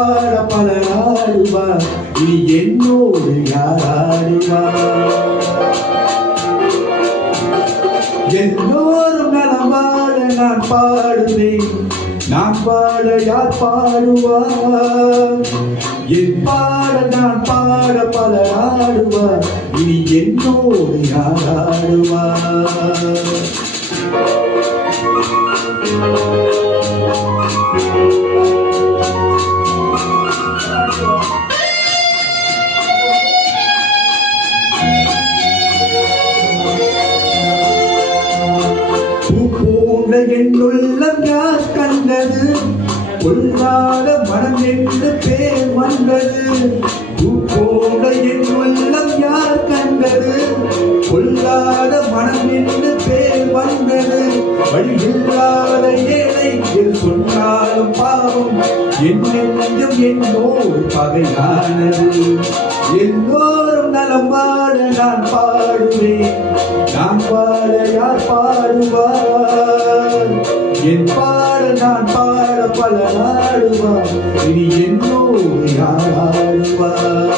பாட பலர் ஆடுவார், இனி என்னோடு யார் ஆடுவார்? எல்லோரும் நலம் வாழ நான் பாடுவேன், நான் பாட யார் பாடுவார்? என் பாட நான் பாட பலர் ஆடுவார், இனி என்னோடு யார் ஆடுவார்? என் உள்ளம் யார் கண்டது, கொள்ளாத மனம் என்று பேர் வந்தது. போல என் உள்ளம் யார் கண்டது, கொள்ளாத மனம் என்று பேர் வந்தது. வழியில்லாத ஏழை எது சொன்னாலும் பாவம், என் நெஞ்சம் என்னோடு பகையானது. எல்லோரும் நலம் வாழ நான் பாடுவேன், நான் பாட யார் பாடுவார்? என் பாட நான் பாட பலர் ஆடுவார், இனி என்னோடு யார் ஆடுவார்?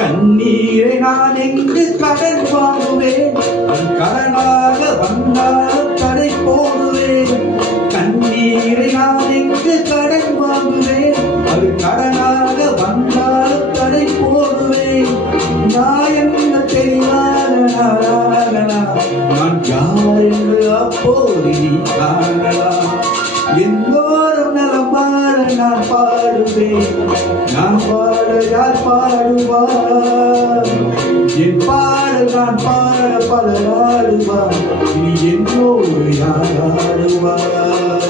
கண்ணீரை நான் எங்கு கடன் வாங்குவேன், கடனாக வந்தால் கடை போடுவேன். கண்ணீரை நான் எங்கு கடன் வாங்குவேன், அது கடனாக வந்தால் கடை போடுவேன். நான் என்ன தெரியாத நான் யார் என்று அப்போது நீ காணலாம். எல்லோரும் நலம் வாழ நான் பாடுவேன், நான் பாட யார் பாடுவார்? என் பாடல் நான் பாட பலர் ஆடுவார், இனி என்னோடு யார் ஆடுவார்?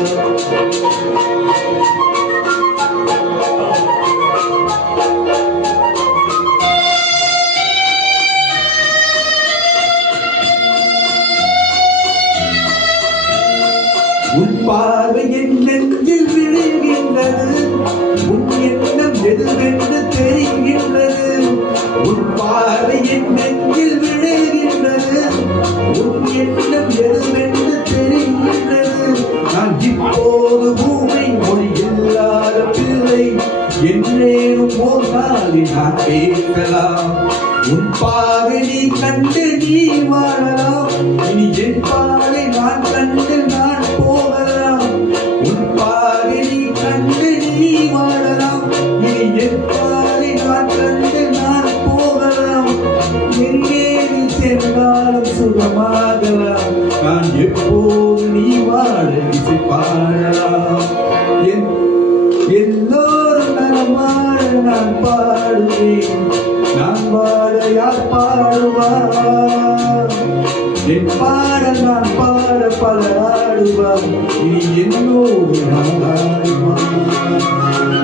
உன் பார்வை என் நெஞ்சில் விழுகின்றது, உன் எண்ணம் எதுவென்று தெரிகின்றது. உன் பார்வை என் நெஞ்சில் விழுகின்றது, உன் எண்ணம் எதுவென்று தெரிகின்றது. நான் இப்போது பூமி மொழி இல்லாத பிள்ளை, என்றேனும் ஓர் நாளில் நான் கேட்கலாம். உன் பாதை நீ கண்டு நீ வாழலாம், இனி என் பாதை நான் கண்டு நான் போகலாம். உன் பாதை நீ கண்டு நீ வாழலாம், இனி என் பாதை நான் கண்டு நான் போகலாம். எங்கே நீ சென்றாலும் சுகமாகலாம், நான் எப்போது நீ வாழ இசை பாடலாம். எல்லோரும் நலம் வாழ நான் பாடுவேன், நான் பாட யார் பாடுவார்? என் பாட நான் பாட பலர் ஆடுவார், இனி என்னோடு நான் ஆடுவார்.